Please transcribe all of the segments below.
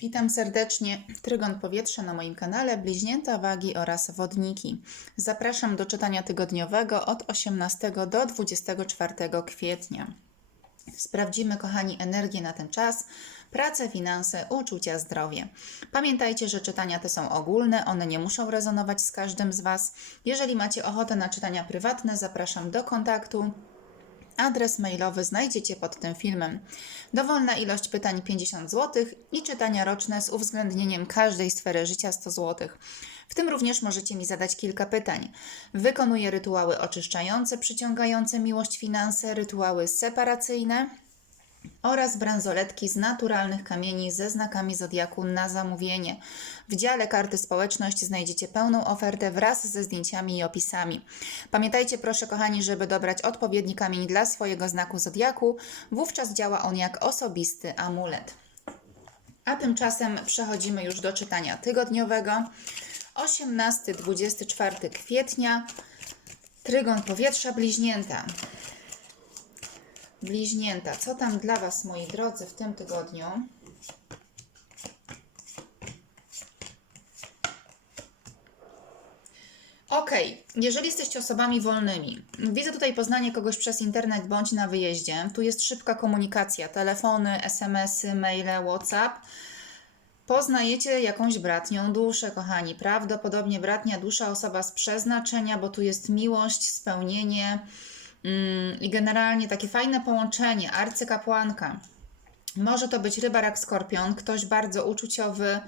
Witam serdecznie. Trygon powietrza na moim kanale, bliźnięta wagi oraz wodniki. Zapraszam do czytania tygodniowego od 18 do 24 kwietnia. Sprawdzimy, kochani, energię na ten czas, pracę, finanse, uczucia, zdrowie. Pamiętajcie, że czytania te są ogólne, one nie muszą rezonować z każdym z Was. Jeżeli macie ochotę na czytania prywatne, zapraszam do kontaktu. Adres mailowy znajdziecie pod tym filmem. Dowolna ilość pytań 50 zł i czytania roczne z uwzględnieniem każdej sfery życia 100 zł. W tym również możecie mi zadać kilka pytań. Wykonuję rytuały oczyszczające, przyciągające miłość, finanse, rytuały separacyjne oraz bransoletki z naturalnych kamieni ze znakami zodiaku na zamówienie. W dziale karty społeczność znajdziecie pełną ofertę wraz ze zdjęciami i opisami. Pamiętajcie proszę kochani, żeby dobrać odpowiedni kamień dla swojego znaku zodiaku, wówczas działa on jak osobisty amulet. A tymczasem przechodzimy już do czytania tygodniowego. 18-24 kwietnia. Trygon powietrza bliźnięta. Bliźnięta, co tam dla Was, moi drodzy, w tym tygodniu? Ok, jeżeli jesteście osobami wolnymi, widzę tutaj poznanie kogoś przez internet bądź na wyjeździe. Tu jest szybka komunikacja, telefony, SMS-y, maile, WhatsApp. Poznajecie jakąś bratnią duszę, kochani. Prawdopodobnie bratnia dusza, osoba z przeznaczenia, bo tu jest miłość, spełnienie i generalnie takie fajne połączenie, arcykapłanka. Może to być rybarak skorpion, ktoś bardzo uczuciowy,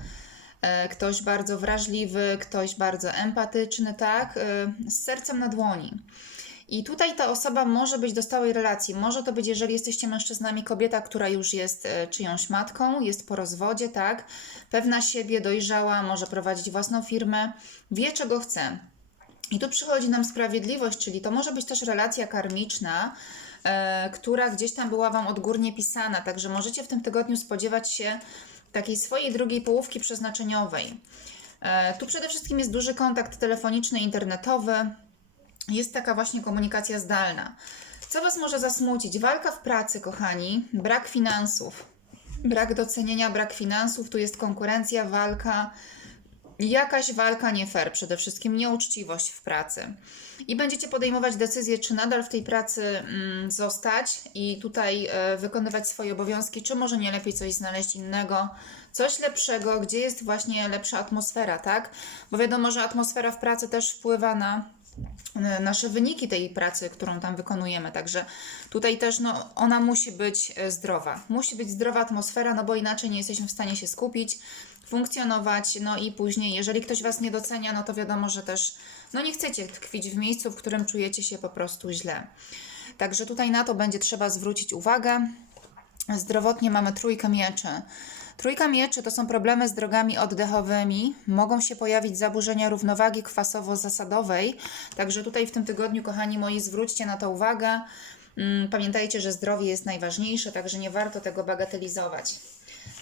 e, ktoś bardzo wrażliwy, ktoś bardzo empatyczny, tak? E, Z sercem na dłoni. I tutaj ta osoba może być do stałej relacji. Może to być, jeżeli jesteście mężczyznami, kobieta, która już jest e, czyjąś matką, jest po rozwodzie, tak? Pewna siebie, dojrzała, może prowadzić własną firmę, wie czego chce. I tu przychodzi nam sprawiedliwość, czyli to może być też relacja karmiczna, e, która gdzieś tam była Wam odgórnie pisana, także możecie w tym tygodniu spodziewać się takiej swojej drugiej połówki przeznaczeniowej. E, tu przede wszystkim jest duży kontakt telefoniczny, internetowy, jest taka właśnie komunikacja zdalna. Co Was może zasmucić? Walka w pracy, kochani, brak finansów, brak docenienia, brak finansów, tu jest konkurencja, walka, jakaś walka nie fair, przede wszystkim nieuczciwość w pracy. I będziecie podejmować decyzję, czy nadal w tej pracy mm, zostać i tutaj e, wykonywać swoje obowiązki, czy może nie lepiej coś znaleźć innego, coś lepszego, gdzie jest właśnie lepsza atmosfera, tak? Bo wiadomo, że atmosfera w pracy też wpływa na nasze wyniki tej pracy, którą tam wykonujemy. Także tutaj też no, ona musi być e, zdrowa. Musi być zdrowa atmosfera, no bo inaczej nie jesteśmy w stanie się skupić, funkcjonować. No i później, jeżeli ktoś Was nie docenia, no to wiadomo, że też no nie chcecie tkwić w miejscu, w którym czujecie się po prostu źle. Także tutaj na to będzie trzeba zwrócić uwagę. Zdrowotnie mamy trójkę mieczy. Trójka mieczy to są problemy z drogami oddechowymi. Mogą się pojawić zaburzenia równowagi kwasowo-zasadowej. Także tutaj w tym tygodniu, kochani moi, zwróćcie na to uwagę. Mm, Pamiętajcie, że zdrowie jest najważniejsze, także nie warto tego bagatelizować.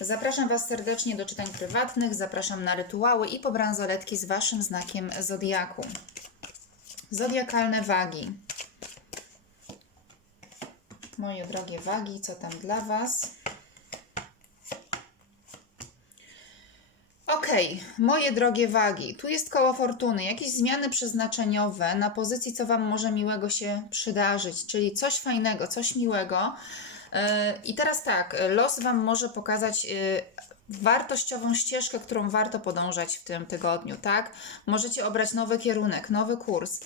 Zapraszam Was serdecznie do czytań prywatnych, zapraszam na rytuały i po bransoletki z Waszym znakiem zodiaku. Zodiakalne wagi. Moje drogie wagi, co tam dla Was? Okej, moje drogie wagi, tu jest koło fortuny, jakieś zmiany przeznaczeniowe na pozycji, co Wam może miłego się przydarzyć, czyli coś fajnego, coś miłego. Yy, I teraz tak, los Wam może pokazać yy, wartościową ścieżkę, którą warto podążać w tym tygodniu, tak? Możecie obrać nowy kierunek, nowy kurs.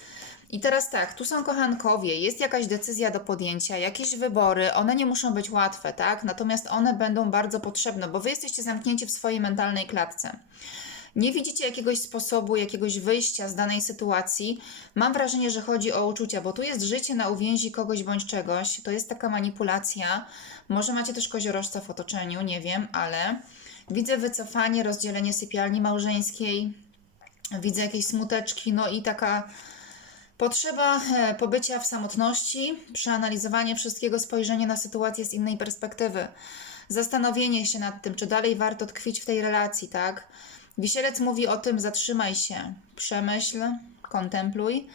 I teraz tak, tu są kochankowie, jest jakaś decyzja do podjęcia, jakieś wybory, one nie muszą być łatwe, tak? Natomiast one będą bardzo potrzebne, bo wy jesteście zamknięci w swojej mentalnej klatce. Nie widzicie jakiegoś sposobu, jakiegoś wyjścia z danej sytuacji. Mam wrażenie, że chodzi o uczucia, bo tu jest życie na uwięzi kogoś bądź czegoś. To jest taka manipulacja. Może macie też koziorożca w otoczeniu, nie wiem, ale widzę wycofanie, rozdzielenie sypialni małżeńskiej. Widzę jakieś smuteczki, no i taka Potrzeba e, pobycia w samotności, przeanalizowanie wszystkiego, spojrzenie na sytuację z innej perspektywy, zastanowienie się nad tym, czy dalej warto tkwić w tej relacji, tak? Wisielec mówi o tym, zatrzymaj się, przemyśl, kontempluj,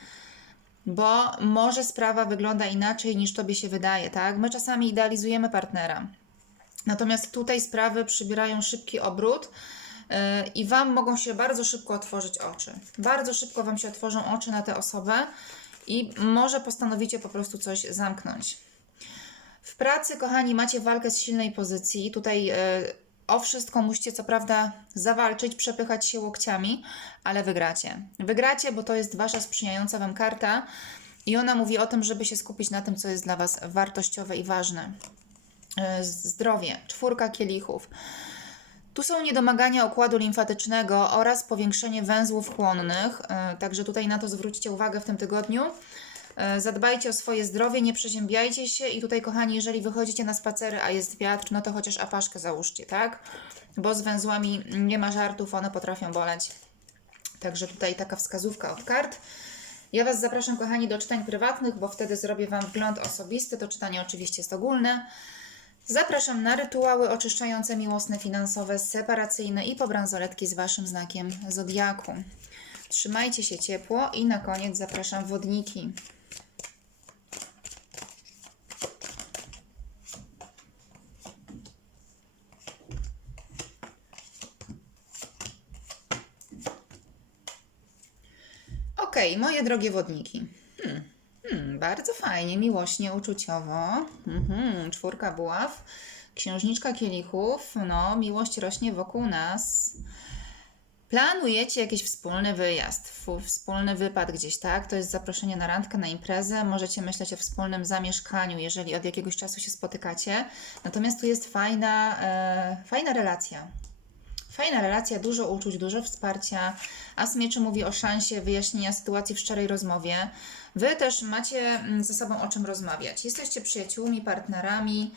bo może sprawa wygląda inaczej niż tobie się wydaje, tak? My czasami idealizujemy partnera. Natomiast tutaj sprawy przybierają szybki obrót yy, i Wam mogą się bardzo szybko otworzyć oczy. Bardzo szybko Wam się otworzą oczy na tę osobę i może postanowicie po prostu coś zamknąć. W pracy, kochani, macie walkę z silnej pozycji. Tutaj e, o wszystko musicie, co prawda, zawalczyć, przepychać się łokciami, ale wygracie. Wygracie, bo to jest wasza sprzyjająca wam karta i ona mówi o tym, żeby się skupić na tym, co jest dla was wartościowe i ważne. E, zdrowie, czwórka kielichów. Tu są niedomagania układu limfatycznego oraz powiększenie węzłów chłonnych, e, także tutaj na to zwróćcie uwagę w tym tygodniu. E, Zadbajcie o swoje zdrowie, nie przeziębiajcie się i tutaj, kochani, jeżeli wychodzicie na spacery, a jest wiatr, no to chociaż apaszkę załóżcie, tak? Bo z węzłami nie ma żartów, one potrafią boleć. Także tutaj taka wskazówka od kart. Ja Was zapraszam, kochani, do czytań prywatnych, bo wtedy zrobię Wam wgląd osobisty. To czytanie oczywiście jest ogólne. Zapraszam na rytuały oczyszczające, miłosne, finansowe, separacyjne i po bransoletki z Waszym znakiem Zodiaku. Trzymajcie się ciepło i na koniec zapraszam wodniki. Okej, moje drogie wodniki. Hmm, hmm, bardzo fajnie, miłośnie, uczuciowo. Mhm, czwórka buław, księżniczka kielichów. No, miłość rośnie wokół nas. Planujecie jakiś wspólny wyjazd, wspólny wypad gdzieś, tak? To jest zaproszenie na randkę, na imprezę. Możecie myśleć o wspólnym zamieszkaniu, jeżeli od jakiegoś czasu się spotykacie. Natomiast tu jest fajna, e, fajna relacja. Fajna relacja, dużo uczuć, dużo wsparcia. As mieczy mówi o szansie wyjaśnienia sytuacji w szczerej rozmowie. Wy też macie mm, ze sobą o czym rozmawiać. Jesteście przyjaciółmi, partnerami.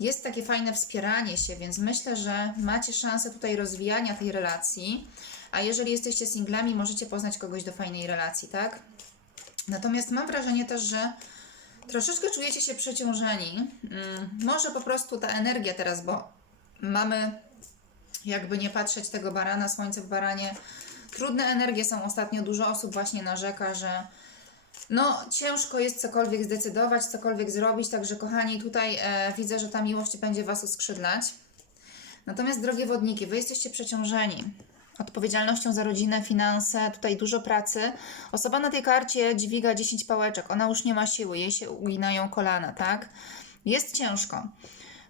Jest takie fajne wspieranie się, więc myślę, że macie szansę tutaj rozwijania tej relacji. A jeżeli jesteście singlami, możecie poznać kogoś do fajnej relacji, tak? Natomiast mam wrażenie też, że troszeczkę czujecie się przeciążeni. Mm, Może po prostu ta energia teraz, bo mamy jakby nie patrzeć tego barana, słońce w baranie. Trudne energie są ostatnio. Dużo osób właśnie narzeka, że no ciężko jest cokolwiek zdecydować, cokolwiek zrobić. Także kochani, tutaj e, widzę, że ta miłość będzie Was uskrzydlać. Natomiast drogie wodniki, Wy jesteście przeciążeni odpowiedzialnością za rodzinę, finanse, tutaj dużo pracy. Osoba na tej karcie dźwiga 10 pałeczek, ona już nie ma siły, jej się uginają kolana, tak? Jest ciężko.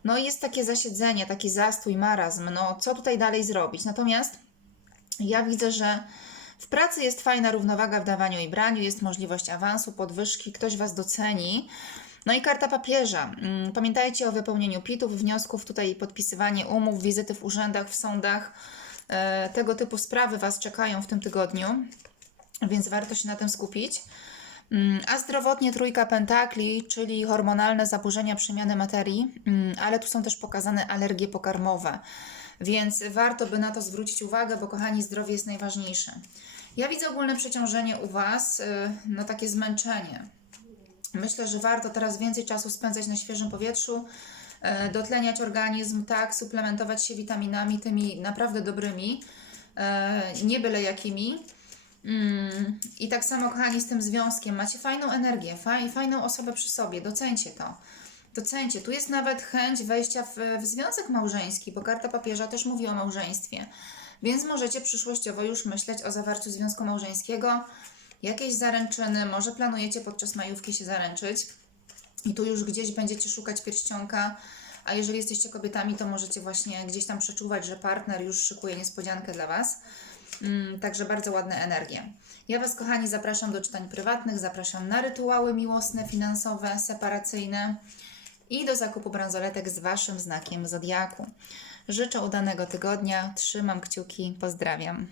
No jest takie zasiedzenie, taki zastój, marazm, no co tutaj dalej zrobić? Natomiast ja widzę, że w pracy jest fajna równowaga w dawaniu i braniu, jest możliwość awansu, podwyżki, ktoś Was doceni. No i karta papieża. Mm, Pamiętajcie o wypełnieniu pitów, wniosków, tutaj podpisywanie umów, wizyty w urzędach, w sądach. E, Tego typu sprawy Was czekają w tym tygodniu, więc warto się na tym skupić. Mm, A zdrowotnie trójka pentakli, czyli hormonalne zaburzenia przemiany materii, mm, ale tu są też pokazane alergie pokarmowe, więc warto by na to zwrócić uwagę, bo kochani, zdrowie jest najważniejsze. Ja widzę ogólne przeciążenie u Was, y, no takie zmęczenie. Myślę, że warto teraz więcej czasu spędzać na świeżym powietrzu, e, dotleniać organizm, tak, suplementować się witaminami, tymi naprawdę dobrymi, e, nie byle jakimi. Mm, I tak samo, kochani, z tym związkiem. Macie fajną energię, faj, fajną osobę przy sobie. Docencie to. Docencie. Tu jest nawet chęć wejścia w, w związek małżeński, bo karta papieża też mówi o małżeństwie. Więc możecie przyszłościowo już myśleć o zawarciu związku małżeńskiego. Jakieś zaręczyny, może planujecie podczas majówki się zaręczyć. I tu już gdzieś będziecie szukać pierścionka. A jeżeli jesteście kobietami, to możecie właśnie gdzieś tam przeczuwać, że partner już szykuje niespodziankę dla Was. Mm, Także bardzo ładne energie. Ja Was, kochani, zapraszam do czytań prywatnych, zapraszam na rytuały miłosne, finansowe, separacyjne i do zakupu bransoletek z Waszym znakiem zodiaku. Życzę udanego tygodnia, trzymam kciuki, pozdrawiam.